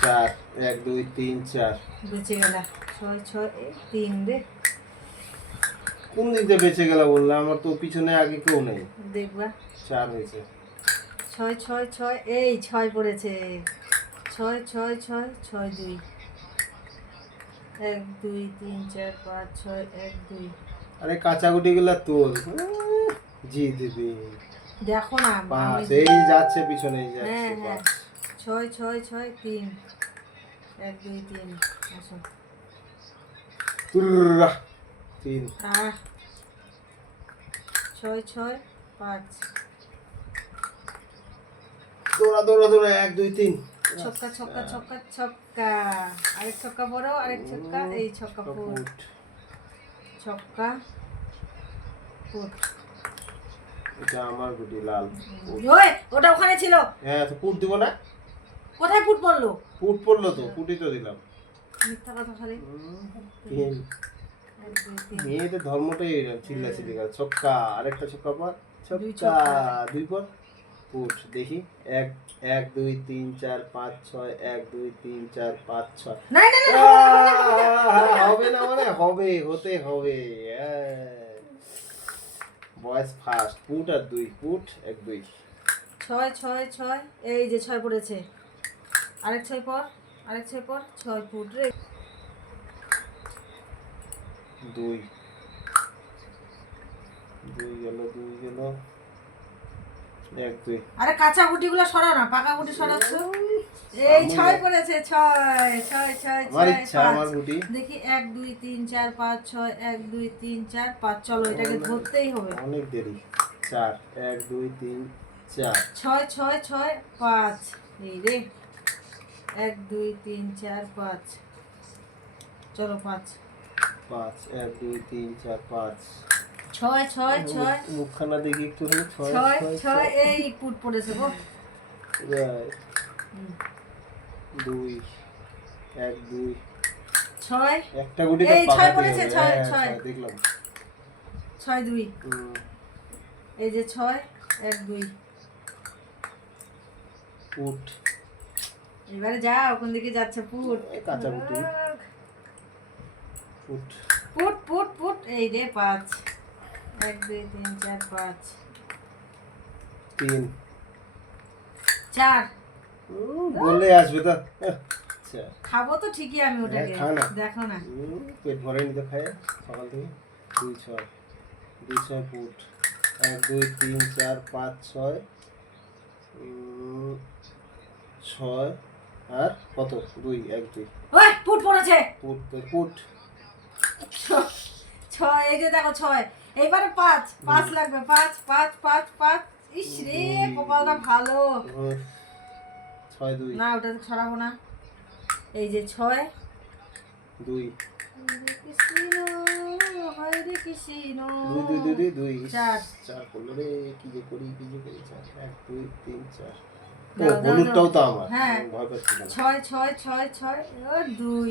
চার, 1 2 3 4 বেঁচে গেল 6 6 3 রে। কোন দিক দিয়ে বেঁচে গেল বললে? আমার তো পিছনে আগে কেউ নেই। দেখবা 4 হয়েছে। 6 6 6 এই 6 পড়েছে। 6 6 6 6 2 1 2 3 4 5 6 1 2। আরে কাঁচাগুটি গুলা তোল। জি দিদি দেখো না পাঁচ, এই যাচ্ছে পিছনে, এই যাচ্ছে। হ্যাঁ হ্যাঁ পাঁচ। 6 6 6 3 1 2 3 আসো। তুররা 3 6 6 5 দৌড়া দৌড়া দৌড়া 1 2 3 ছক্কা ছক্কা ছক্কা ছক্কা। আরেক ছক্কা বড়, আরেক ছক্কা, এই ছক্কা ফুট। ছক্কা ফুট। এটা আমার গুটি লাল। ওই ওটা ওখানে ছিল। হ্যাঁ তো পুট দিব না? কোথায় ফুট পড়লো? পুট পড়লো তো, পুটই তো দিলাম। মিথ্যা কথা খালি। মেয়েদের ধর্মটাই এরকম, চিল্লাচিল্লি করে। ছক্কা, আরেকটা ছক্কা পর, ছক্কা, 2 পর, পুট। দেখি 1 1 2 3 4 5 6 1 2 3 4 5 6 না না না হবে না মানে হবে, হতে হবে। বয়েস ফার্স্ট। পুট আর 2, পুট 1 2 6 6 6 এই যে 6 পড়েছে। আরেক 6 পর, আরেক 6 পর, 6 ফুট রে। 2 2 গেল, 2 গেল, 1 2। আরে কাঁচা গুটিগুলো সরাও না, পাকা গুটি সরাচ্ছ। এই 6 পড়েছে। 6 6 6 আমার 6 ইচ্ছা, আমার গুটি। দেখি 1 2 3 4 5 6 1 2 3 4 5 চলো এটাকে ধরতেই হবে। অনেক দেরি। 4 1 2 3 4 6 6 6 5 এই রে। 1 2 3 4 5 চলো 5 5 1 2 3 4 5 6 6 6 মুখখানা দেখি একটু হলে। 6 6 এই ফুট পড়েছে গো। 2 1 2 6 একটা গুটিতে এই 6 পাকাতে পড়েছে। হবে। 6 হ্যাঁ, 6 দেখলাম। 6 2 এই যে 6 1 2 ফুট। এবারে যাও কোন দিকে যাচ্ছে ফুট। কাঁচা গুটি। ফুট ফুট ফুট ফুট এই রে 5 1 2 3 4 5 3 4 বললে আসবে তো। আচ্ছা খাবো তো ঠিকই আমি ওটাকে। খা না। দেখো না পেট ভরেনি তো খায় সকাল থেকে। 2 6 2 6 ফুট। 1 2 3 4 5 6 6 আর কত? 2 1 2 ওই ফুট পড়েছে। Foot foot. 6 এই যে দেখো 6 এইবারে 5 5 লাগবে। 5 5 5 5 ইস রে কপালটা ভালো। 6 2 না ওটা ছড়াবো না। এই যে 6 2 কৃষ্ণ হরে কৃষ্ণ 2 2 2 2 4 4 করলো রে। কি যে করি 4 1 2 3 4। ও দাও, দাও, হলুদটাও তো দাও। আমার। হ্যাঁ। ভয় পাচ্ছি না। 6 6 6 6 2